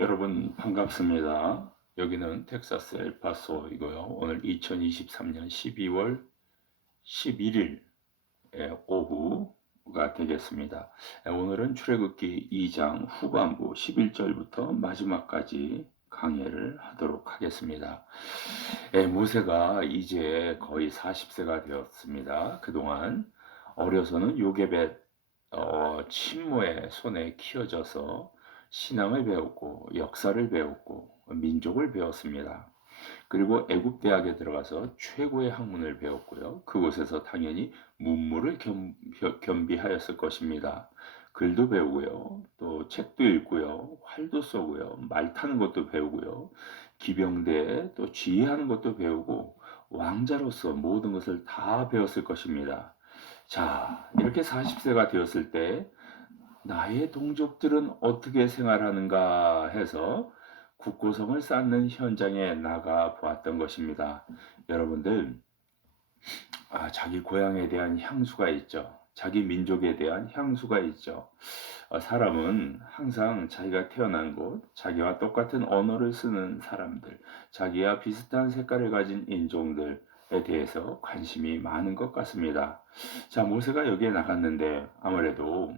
여러분 반갑습니다. 여기는 텍사스 엘파소이고요. 오늘 2023년 12월 11일의 오후가 되겠습니다. 오늘은 출애굽기 2장 후반부 11절부터 마지막까지 강해를 하도록 하겠습니다. 모세가 이제 거의 40세가 되었습니다. 그동안 어려서는 요게벳 친모의 손에 키워져서 신앙을 배웠고 역사를 배웠고 민족을 배웠습니다. 그리고 애굽 대학에 들어가서 최고의 학문을 배웠고요. 그곳에서 당연히 문무를 겸비하였을 것입니다. 글도 배우고요. 또 책도 읽고요. 활도 쏘고요. 말 타는 것도 배우고요. 기병대에 또 지휘하는 것도 배우고 왕자로서 모든 것을 다 배웠을 것입니다. 자, 이렇게 40세가 되었을 때 나의 동족들은 어떻게 생활하는가 해서 국고성을 쌓는 현장에 나가 보았던 것입니다. 여러분들, 자기 고향에 대한 향수가 있죠. 자기 민족에 대한 향수가 있죠. 사람은 항상 자기가 태어난 곳, 자기와 똑같은 언어를 쓰는 사람들, 자기와 비슷한 색깔을 가진 인종들에 대해서 관심이 많은 것 같습니다. 자, 모세가 여기에 나갔는데 아무래도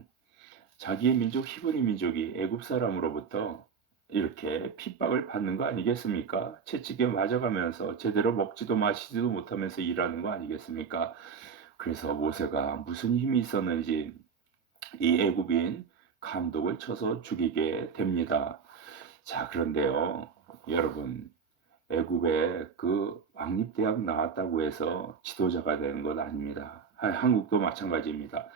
자기의 민족 히브리 민족이 애굽 사람으로부터 이렇게 핍박을 받는 거 아니겠습니까? 채찍에 맞아가면서 제대로 먹지도 마시지도 못하면서 일하는 거 아니겠습니까? 그래서 모세가 무슨 힘이 있었는지 이 애굽인 감독을 쳐서 죽이게 됩니다. 자, 그런데요, 여러분, 애굽에 그 왕립대학 나왔다고 해서 지도자가 되는 것 아닙니다. 한국도 마찬가지입니다.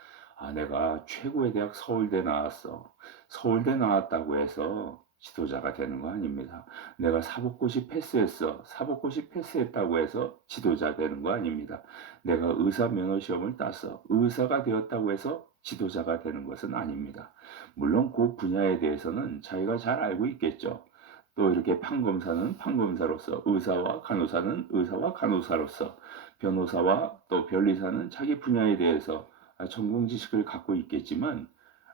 내가 최고의 대학 서울대 나왔어. 서울대 나왔다고 해서 지도자가 되는 거 아닙니다. 내가 사법고시 패스했어. 사법고시 패스했다고 해서 지도자 되는 거 아닙니다. 내가 의사 면허 시험을 땄어. 의사가 되었다고 해서 지도자가 되는 것은 아닙니다. 물론 그 분야에 대해서는 자기가 잘 알고 있겠죠. 또 이렇게 판검사는 판검사로서, 의사와 간호사는 의사와 간호사로서, 변호사와 또 변리사는 자기 분야에 대해서 전공 지식을 갖고 있겠지만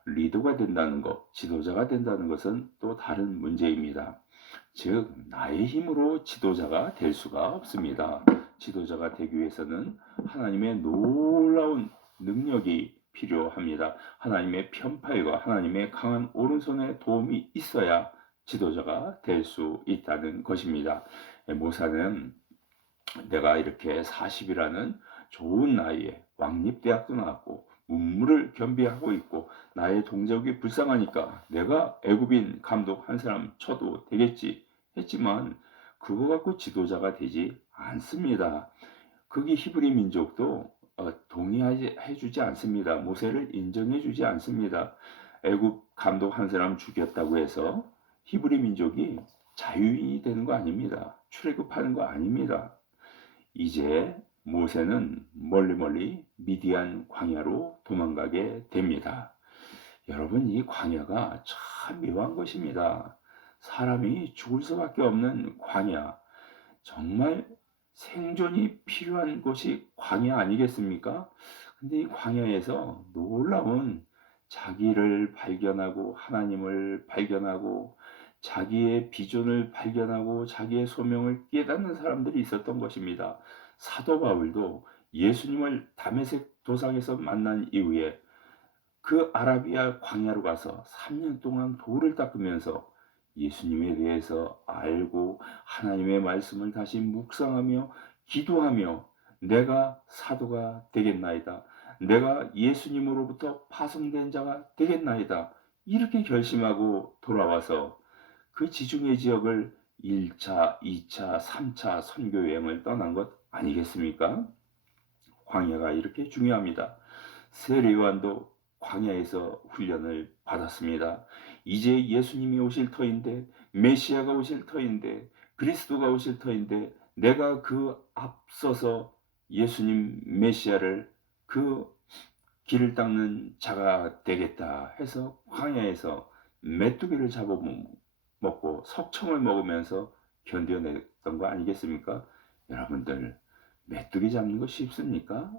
리더가 된다는 것, 지도자가 된다는 것은 또 다른 문제입니다. 즉, 나의 힘으로 지도자가 될 수가 없습니다. 지도자가 되기 위해서는 하나님의 놀라운 능력이 필요합니다. 하나님의 편팔과 하나님의 강한 오른손의 도움이 있어야 지도자가 될 수 있다는 것입니다. 모사는 내가 이렇게 40이라는 좋은 나이에 왕립대학도 나왔고 문무를 겸비하고 있고 나의 동족이 불쌍하니까 내가 애굽인 감독 한 사람 쳐도 되겠지 했지만 그거 갖고 지도자가 되지 않습니다. 거기 히브리 민족도 동의해 주지 않습니다. 모세를 인정해 주지 않습니다. 애굽 감독 한 사람 죽였다고 해서 히브리 민족이 자유인이 되는 거 아닙니다. 출애굽하는 거 아닙니다. 이제 모세는 멀리 미디안 광야로 도망가게 됩니다. 여러분, 이 광야가 참 묘한 것입니다. 사람이 죽을 수밖에 없는 광야, 정말 생존이 필요한 곳이 광야 아니겠습니까? 근데 이 광야에서 놀라운 자기를 발견하고 하나님을 발견하고 자기의 비전을 발견하고 자기의 소명을 깨닫는 사람들이 있었던 것입니다. 사도 바울도 예수님을 다메섹 도상에서 만난 이후에 그 아라비아 광야로 가서 3년 동안 돌을 닦으면서 예수님에 대해서 알고 하나님의 말씀을 다시 묵상하며 기도하며 내가 사도가 되겠나이다. 내가 예수님으로부터 파송된 자가 되겠나이다. 이렇게 결심하고 돌아와서 그 지중해 지역을 1차, 2차, 3차 선교 여행을 떠난 것 아니겠습니까? 광야가 이렇게 중요합니다. 세례요한도 광야에서 훈련을 받았습니다. 이제 예수님이 오실 터인데, 메시아가 오실 터인데, 그리스도가 오실 터인데 내가 그 앞서서 예수님 메시아를 그 길을 닦는 자가 되겠다 해서 광야에서 메뚜기를 잡아먹고 석청을 먹으면서 견뎌냈던 거 아니겠습니까? 여러분들, 메뚜기 잡는 거 쉽습니까?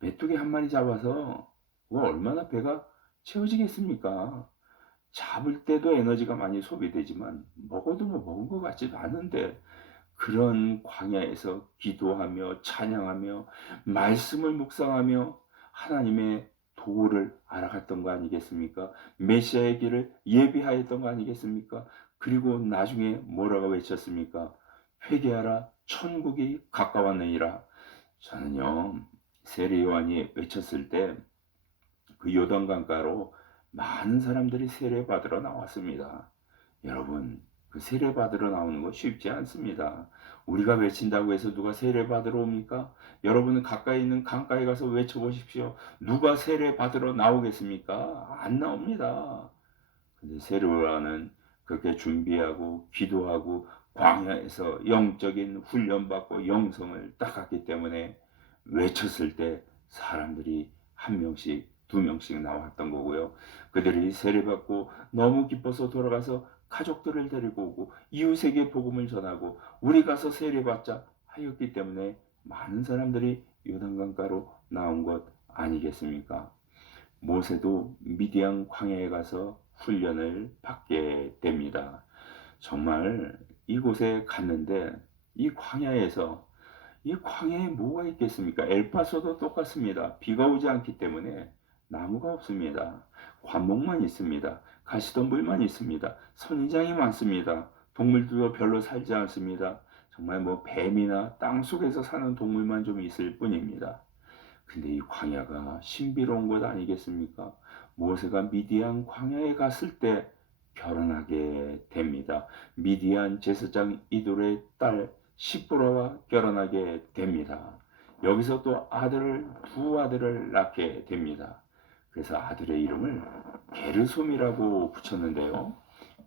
메뚜기 한 마리 잡아서 얼마나 배가 채워지겠습니까? 잡을 때도 에너지가 많이 소비되지만 먹어도 뭐 먹은 것 같지도 않은데 그런 광야에서 기도하며 찬양하며 말씀을 묵상하며 하나님의 도를 알아갔던 거 아니겠습니까? 메시아의 길을 예비하였던 거 아니겠습니까? 그리고 나중에 뭐라고 외쳤습니까? 회개하라 천국이 가까웠느니라. 저는요 세례 요한이 외쳤을 때 그 요단강가로 많은 사람들이 세례 받으러 나왔습니다. 여러분, 그 세례 받으러 나오는 거 쉽지 않습니다. 우리가 외친다고 해서 누가 세례 받으러 옵니까? 여러분은 가까이 있는 강가에 가서 외쳐보십시오. 누가 세례 받으러 나오겠습니까? 안 나옵니다. 근데 세례요한은 그렇게 준비하고 기도하고 광야에서 영적인 훈련받고 영성을 닦았기 때문에 외쳤을 때 사람들이 한 명씩 두 명씩 나왔던 거고요. 그들이 세례받고 너무 기뻐서 돌아가서 가족들을 데리고 오고 이웃에게 복음을 전하고 우리 가서 세례받자 하였기 때문에 많은 사람들이 요단강가로 나온 것 아니겠습니까? 모세도 미디안 광야에 가서 훈련을 받게 됩니다. 정말 이곳에 갔는데 이 광야에서 이 광야에 뭐가 있겠습니까? 엘파소도 똑같습니다. 비가 오지 않기 때문에 나무가 없습니다. 관목만 있습니다. 가시덤불만 있습니다. 선인장이 많습니다. 동물들도 별로 살지 않습니다. 정말 뭐 뱀이나 땅속에서 사는 동물만 좀 있을 뿐입니다. 근데 이 광야가 신비로운 것 아니겠습니까? 모세가 미디안 광야에 갔을 때 결혼하게 됩니다. 미디안 제사장 이돌의 딸 시브라와 결혼하게 됩니다. 여기서 또 두 아들을 낳게 됩니다. 그래서 아들의 이름을 게르솜이라고 붙였는데요.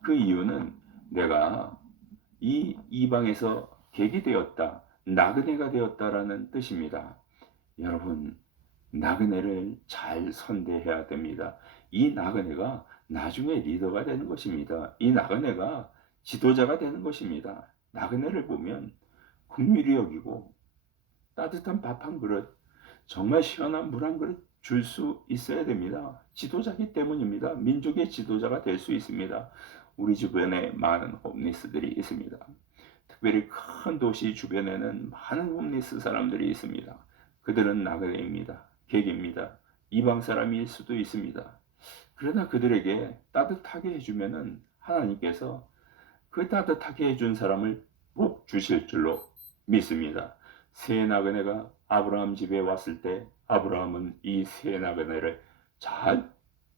그 이유는 내가 이 이방에서 객이 되었다, 나그네가 되었다라는 뜻입니다. 여러분, 나그네를 잘 선대해야 됩니다. 이 나그네가 나중에 리더가 되는 것입니다. 이 나그네가 지도자가 되는 것입니다. 나그네를 보면 긍휼히 여기고 따뜻한 밥 한 그릇, 정말 시원한 물 한 그릇 줄 수 있어야 됩니다. 지도자기 때문입니다. 민족의 지도자가 될 수 있습니다. 우리 주변에 많은 홈리스들이 있습니다. 특별히 큰 도시 주변에는 많은 홈리스 사람들이 있습니다. 그들은 나그네입니다. 객입니다. 이방 사람일 수도 있습니다. 그러나 그들에게 따뜻하게 해주면은 하나님께서 그 따뜻하게 해준 사람을 복 주실 줄로 믿습니다. 세 나그네가 아브라함 집에 왔을 때 아브라함은 이 세 나그네를 잘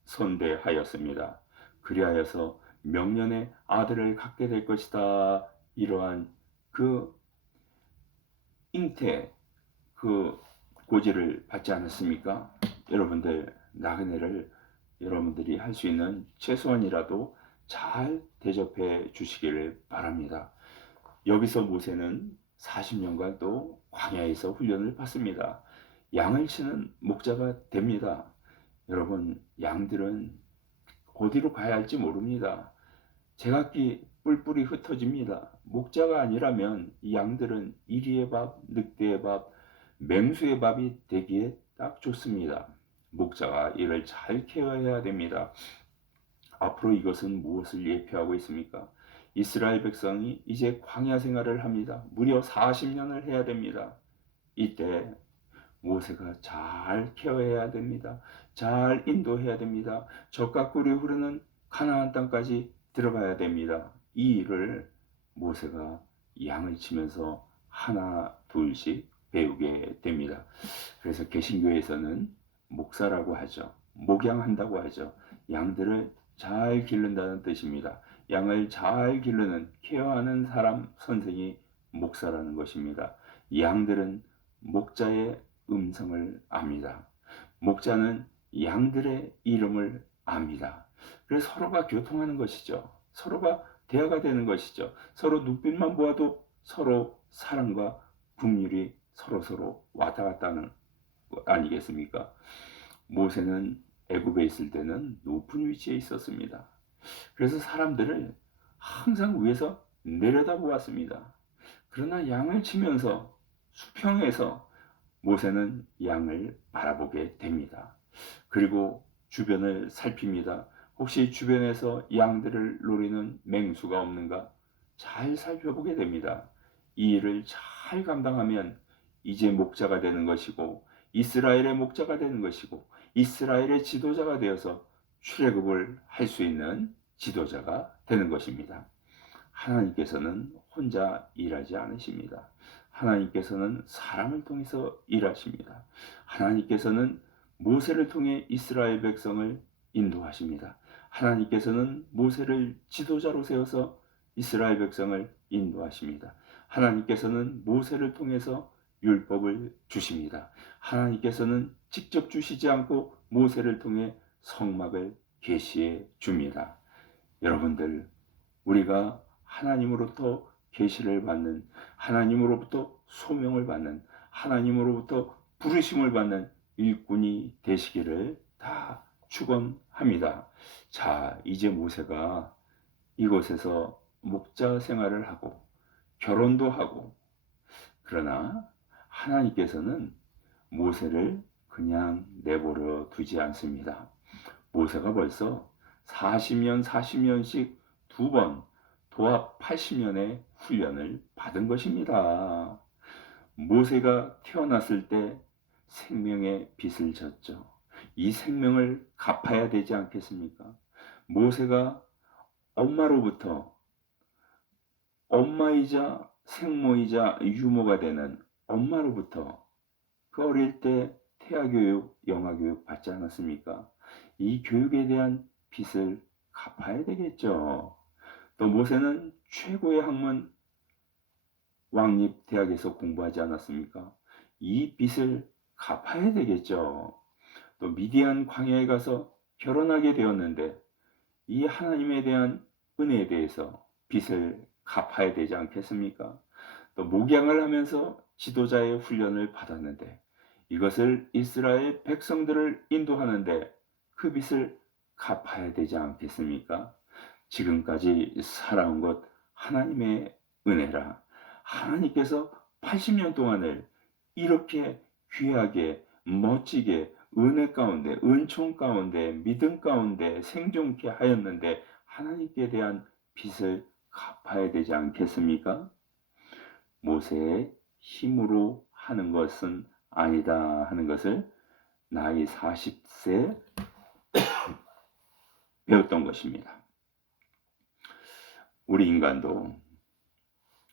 선대하였습니다. 그리하여서 명년의 아들을 갖게 될 것이다. 이러한 그 잉태, 그 고지를 받지 않았습니까? 여러분들 나그네를 여러분들이 할 수 있는 최소한이라도 잘 대접해 주시기를 바랍니다. 여기서 모세는 40년간 또 광야에서 훈련을 받습니다. 양을 치는 목자가 됩니다. 여러분, 양들은 어디로 가야 할지 모릅니다. 제각기 뿔뿔이 흩어집니다. 목자가 아니라면 이 양들은 이리의 밥, 늑대의 밥, 맹수의 밥이 되기에 딱 좋습니다. 목자가 이를 잘 케어해야 됩니다. 앞으로 이것은 무엇을 예표하고 있습니까? 이스라엘 백성이 이제 광야 생활을 합니다. 무려 40년을 해야 됩니다. 이때 모세가 잘 케어해야 됩니다. 잘 인도해야 됩니다. 젖과 꿀이 흐르는 가나안 땅까지 들어가야 됩니다. 이 일을 모세가 양을 치면서 하나 둘씩 배우게 됩니다. 그래서 개신교에서는 목사라고 하죠. 목양한다고 하죠. 양들을 잘 기른다는 뜻입니다. 양을 잘 기르는 케어하는 사람 선생이 목사라는 것입니다. 양들은 목자의 음성을 압니다. 목자는 양들의 이름을 압니다. 그래서 서로가 교통하는 것이죠. 서로가 대화가 되는 것이죠. 서로 눈빛만 보아도 서로 사랑과 긍휼이 서로 왔다 갔다 하는 것 아니겠습니까? 모세는 애굽에 있을 때는 높은 위치에 있었습니다. 그래서 사람들을 항상 위에서 내려다보았습니다. 그러나 양을 치면서 수평에서 모세는 양을 바라보게 됩니다. 그리고 주변을 살핍니다. 혹시 주변에서 양들을 노리는 맹수가 없는가? 잘 살펴보게 됩니다. 이 일을 잘 감당하면 이제 목자가 되는 것이고, 이스라엘의 목자가 되는 것이고, 이스라엘의 지도자가 되어서 출애굽을 할 수 있는 지도자가 되는 것입니다. 하나님께서는 혼자 일하지 않으십니다. 하나님께서는 사람을 통해서 일하십니다. 하나님께서는 모세를 통해 이스라엘 백성을 인도하십니다. 하나님께서는 모세를 지도자로 세워서 이스라엘 백성을 인도하십니다. 하나님께서는 모세를 통해서 율법을 주십니다. 하나님께서는 직접 주시지 않고 모세를 통해 성막을 계시해 줍니다. 여러분들, 우리가 하나님으로부터 계시를 받는, 하나님으로부터 소명을 받는, 하나님으로부터 부르심을 받는 일꾼이 되시기를 다 축원합니다. 자, 이제 모세가 이곳에서 목자 생활을 하고 결혼도 하고, 그러나 하나님께서는 모세를 그냥 내버려 두지 않습니다. 모세가 벌써 40년씩 두 번 도합 80년의 훈련을 받은 것입니다. 모세가 태어났을 때 생명의 빚을 졌죠. 이 생명을 갚아야 되지 않겠습니까? 모세가 엄마로부터, 엄마이자 생모이자 유모가 되는 엄마로부터 그 어릴 때 태아교육, 영아교육 받지 않았습니까? 이 교육에 대한 빚을 갚아야 되겠죠. 또 모세는 최고의 학문 왕립대학에서 공부하지 않았습니까? 이 빚을 갚아야 되겠죠. 또 미디안 광야에 가서 결혼하게 되었는데 이 하나님에 대한 은혜에 대해서 빚을 갚아야 되지 않겠습니까? 또 목양을 하면서 지도자의 훈련을 받았는데 이것을 이스라엘 백성들을 인도하는데 그 빚을 갚아야 되지 않겠습니까? 지금까지 살아온 것 하나님의 은혜라. 하나님께서 80년 동안을 이렇게 귀하게, 멋지게, 은혜 가운데, 은총 가운데, 믿음 가운데 생존케 하였는데 하나님께 대한 빚을 갚아야 되지 않겠습니까? 모세의 힘으로 하는 것은 아니다 하는 것을 나이 40세 배웠던 것입니다. 우리 인간도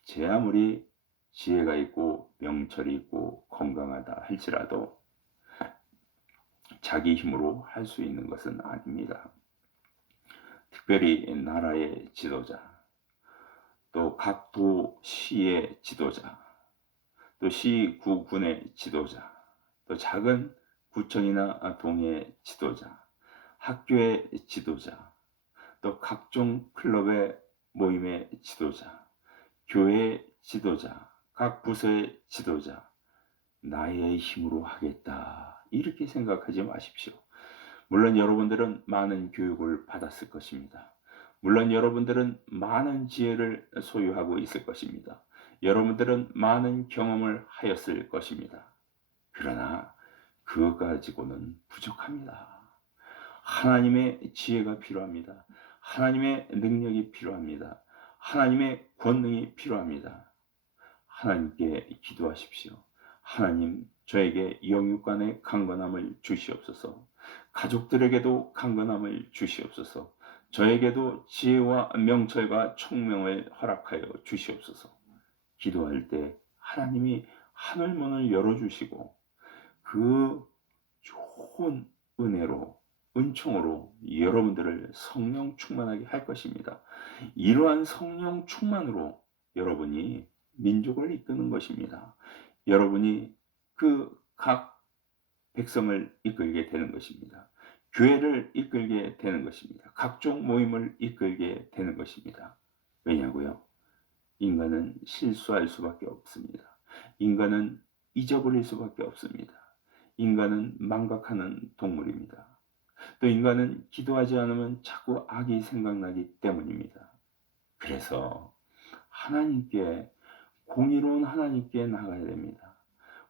제 아무리 지혜가 있고 명철이 있고 건강하다 할지라도 자기 힘으로 할 수 있는 것은 아닙니다. 특별히 나라의 지도자, 또 각 도시의 지도자, 또 시구군의 지도자, 또 작은 구청이나 동의 지도자, 학교의 지도자, 또 각종 클럽의 모임의 지도자, 교회의 지도자, 각 부서의 지도자, 나의 힘으로 하겠다 이렇게 생각하지 마십시오. 물론 여러분들은 많은 교육을 받았을 것입니다. 물론 여러분들은 많은 지혜를 소유하고 있을 것입니다. 여러분들은 많은 경험을 하였을 것입니다. 그러나 그것 가지고는 부족합니다. 하나님의 지혜가 필요합니다. 하나님의 능력이 필요합니다. 하나님의 권능이 필요합니다. 하나님께 기도하십시오. 하나님, 저에게 영육간의 강건함을 주시옵소서. 가족들에게도 강건함을 주시옵소서. 저에게도 지혜와 명철과 총명을 허락하여 주시옵소서. 기도할 때 하나님이 하늘문을 열어주시고 그 좋은 은혜로, 은총으로 여러분들을 성령 충만하게 할 것입니다. 이러한 성령 충만으로 여러분이 민족을 이끄는 것입니다. 여러분이 그 각 백성을 이끌게 되는 것입니다. 교회를 이끌게 되는 것입니다. 각종 모임을 이끌게 되는 것입니다. 왜냐고요? 인간은 실수할 수밖에 없습니다. 인간은 잊어버릴 수밖에 없습니다. 인간은 망각하는 동물입니다. 또 인간은 기도하지 않으면 자꾸 악이 생각나기 때문입니다. 그래서 하나님께, 공의로운 하나님께 나가야 됩니다.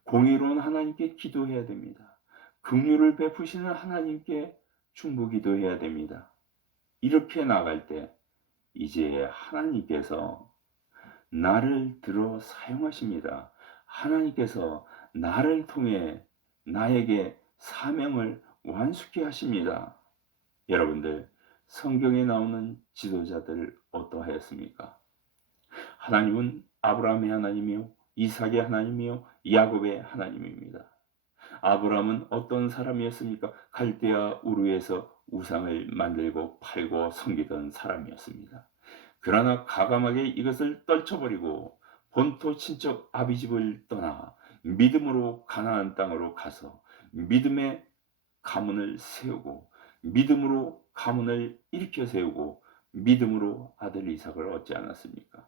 공의로운 하나님께 기도해야 됩니다. 긍휼을 베푸시는 하나님께 중보 기도해야 됩니다. 이렇게 나갈 때 이제 하나님께서 나를 들어 사용하십니다. 하나님께서 나를 통해 나에게 사명을 완수케 하십니다. 여러분들, 성경에 나오는 지도자들 어떠하였습니까? 하나님은 아브라함의 하나님이요, 이삭의 하나님이요, 야곱의 하나님입니다. 아브라함은 어떤 사람이었습니까? 갈대아 우르에서 우상을 만들고 팔고 섬기던 사람이었습니다. 그러나 과감하게 이것을 떨쳐버리고 본토 친척 아비집을 떠나 믿음으로 가나안 땅으로 가서 믿음의 가문을 세우고 믿음으로 가문을 일으켜 세우고 믿음으로 아들 이삭을 얻지 않았습니까?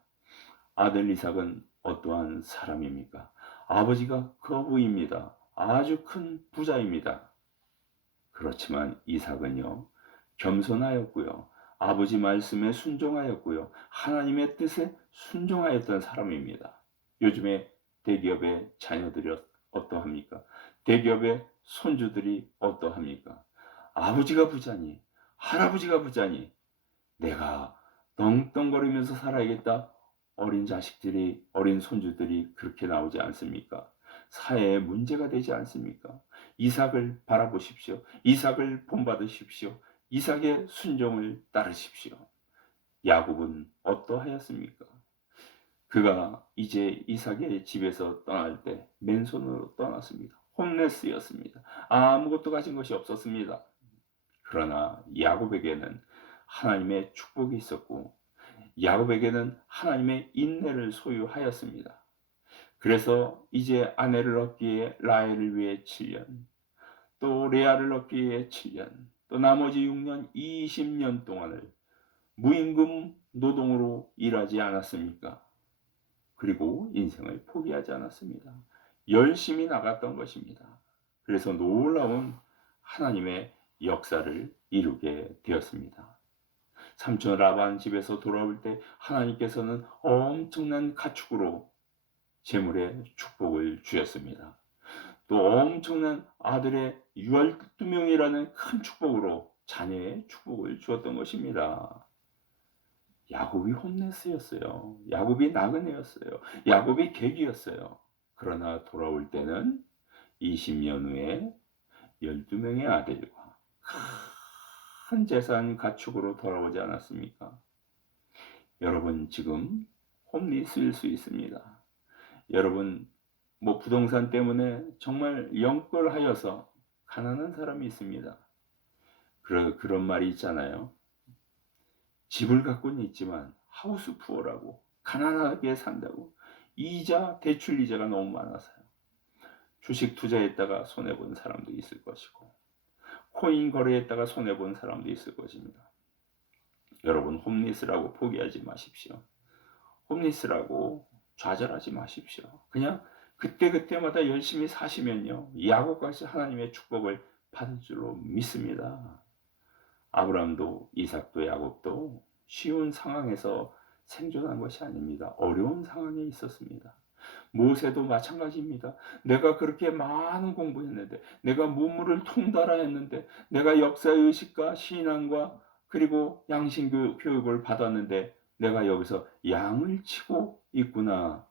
아들 이삭은 어떠한 사람입니까? 아버지가 거부입니다. 아주 큰 부자입니다. 그렇지만 이삭은요, 겸손하였고요, 아버지 말씀에 순종하였고요, 하나님의 뜻에 순종하였던 사람입니다. 요즘에 대기업의 자녀들이 어떠합니까? 대기업의 손주들이 어떠합니까? 아버지가 부자니, 할아버지가 부자니, 내가 떵떵거리면서 살아야겠다. 어린 자식들이, 어린 손주들이 그렇게 나오지 않습니까? 사회에 문제가 되지 않습니까? 이삭을 바라보십시오. 이삭을 본받으십시오. 이삭의 순종을 따르십시오. 야곱은 어떠하였습니까? 그가 이제 이삭의 집에서 떠날 때 맨손으로 떠났습니다. 홈레스였습니다. 아무것도 가진 것이 없었습니다. 그러나 야곱에게는 하나님의 축복이 있었고 야곱에게는 하나님의 인내를 소유하였습니다. 그래서 이제 아내를 얻기에 라헬을 위해 7년, 또 레아를 얻기 위해 7년, 또 나머지 6년, 20년 동안을 무임금 노동으로 일하지 않았습니까? 그리고 인생을 포기하지 않았습니다. 열심히 나갔던 것입니다. 그래서 놀라운 하나님의 역사를 이루게 되었습니다. 삼촌 라반 집에서 돌아올 때 하나님께서는 엄청난 가축으로 재물의 축복을 주셨습니다. 또 엄청난 아들의 12명이라는 큰 축복으로 자녀의 축복을 주었던 것입니다. 야곱이 홈레스였어요. 야곱이 나그네였어요. 야곱이 객이었어요. 그러나 돌아올 때는 20년 후에 12명의 아들과 큰 재산 가축으로 돌아오지 않았습니까? 여러분 지금 홈리스일 수 있습니다. 여러분 부동산 때문에 정말 영끌하여서 가난한 사람이 있습니다. 그런 말이 있잖아요. 집을 갖고는 있지만 하우스 푸어라고, 가난하게 산다고. 대출 이자가 너무 많아서요. 주식 투자했다가 손해본 사람도 있을 것이고 코인 거래했다가 손해본 사람도 있을 것입니다. 여러분 홈리스라고 포기하지 마십시오. 홈리스라고 좌절하지 마십시오. 그냥 그때그때마다 열심히 사시면요, 야곱같이 하나님의 축복을 받을 줄로 믿습니다. 아브라함도 이삭도 야곱도 쉬운 상황에서 생존한 것이 아닙니다. 어려운 상황에 있었습니다. 모세도 마찬가지입니다. 내가 그렇게 많은 공부했는데, 내가 문물을 통달하 했는데, 내가 역사의식과 신앙과 그리고 양심교육을 받았는데 내가 여기서 양을 치고 있구나.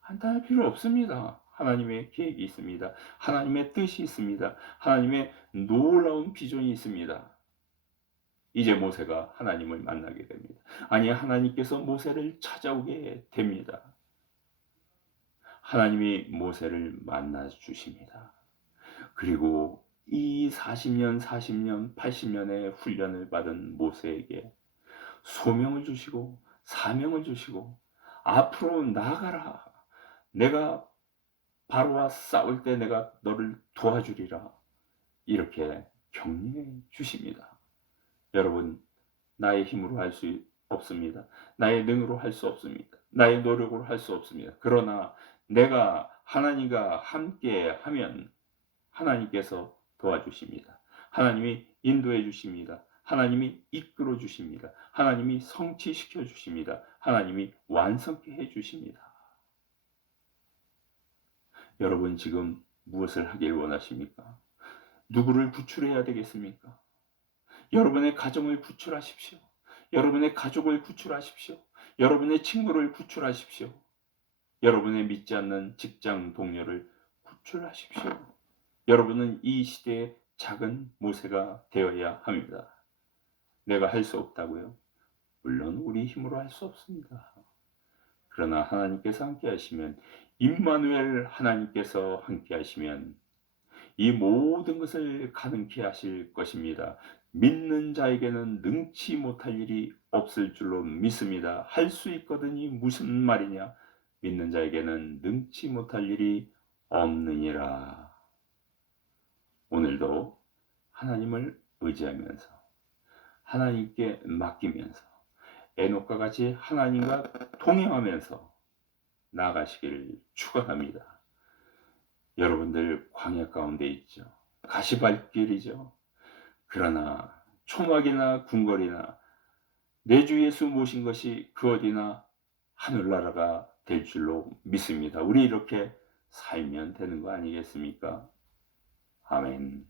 한탄할 필요 없습니다. 하나님의 계획이 있습니다. 하나님의 뜻이 있습니다. 하나님의 놀라운 비전이 있습니다. 이제 모세가 하나님을 만나게 됩니다. 아니, 하나님께서 모세를 찾아오게 됩니다. 하나님이 모세를 만나 주십니다. 그리고 이 40년, 80년의 훈련을 받은 모세에게 소명을 주시고 사명을 주시고 앞으로 나아가라. 내가 바로와 싸울 때 내가 너를 도와주리라. 이렇게 격려해 주십니다. 여러분, 나의 힘으로 할 수 없습니다. 나의 능으로 할 수 없습니다. 나의 노력으로 할 수 없습니다. 그러나 내가 하나님과 함께 하면 하나님께서 도와주십니다. 하나님이 인도해 주십니다. 하나님이 이끌어 주십니다. 하나님이 성취시켜 주십니다. 하나님이 완성케 해 주십니다. 여러분 지금 무엇을 하길 원하십니까? 누구를 구출해야 되겠습니까? 여러분의 가정을 구출하십시오. 여러분의 가족을 구출하십시오. 여러분의 친구를 구출하십시오. 여러분의 믿지 않는 직장 동료를 구출하십시오. 여러분은 이 시대의 작은 모세가 되어야 합니다. 내가 할 수 없다고요? 물론 우리 힘으로 할 수 없습니다. 그러나 하나님께서 함께 하시면, 임마누엘 하나님께서 함께 하시면 이 모든 것을 가능케 하실 것입니다. 믿는 자에게는 능치 못할 일이 없을 줄로 믿습니다. 할 수 있거든이 무슨 말이냐? 믿는 자에게는 능치 못할 일이 없느니라. 오늘도 하나님을 의지하면서, 하나님께 맡기면서, 에녹과 같이 하나님과 동행하면서 나아가시기를 축원합니다. 여러분들 광야 가운데 있죠. 가시밭길이죠. 그러나 초막이나 궁궐이나 내 주 예수 모신 것이 그 어디나 하늘나라가 될 줄로 믿습니다. 우리 이렇게 살면 되는 거 아니겠습니까? 아멘.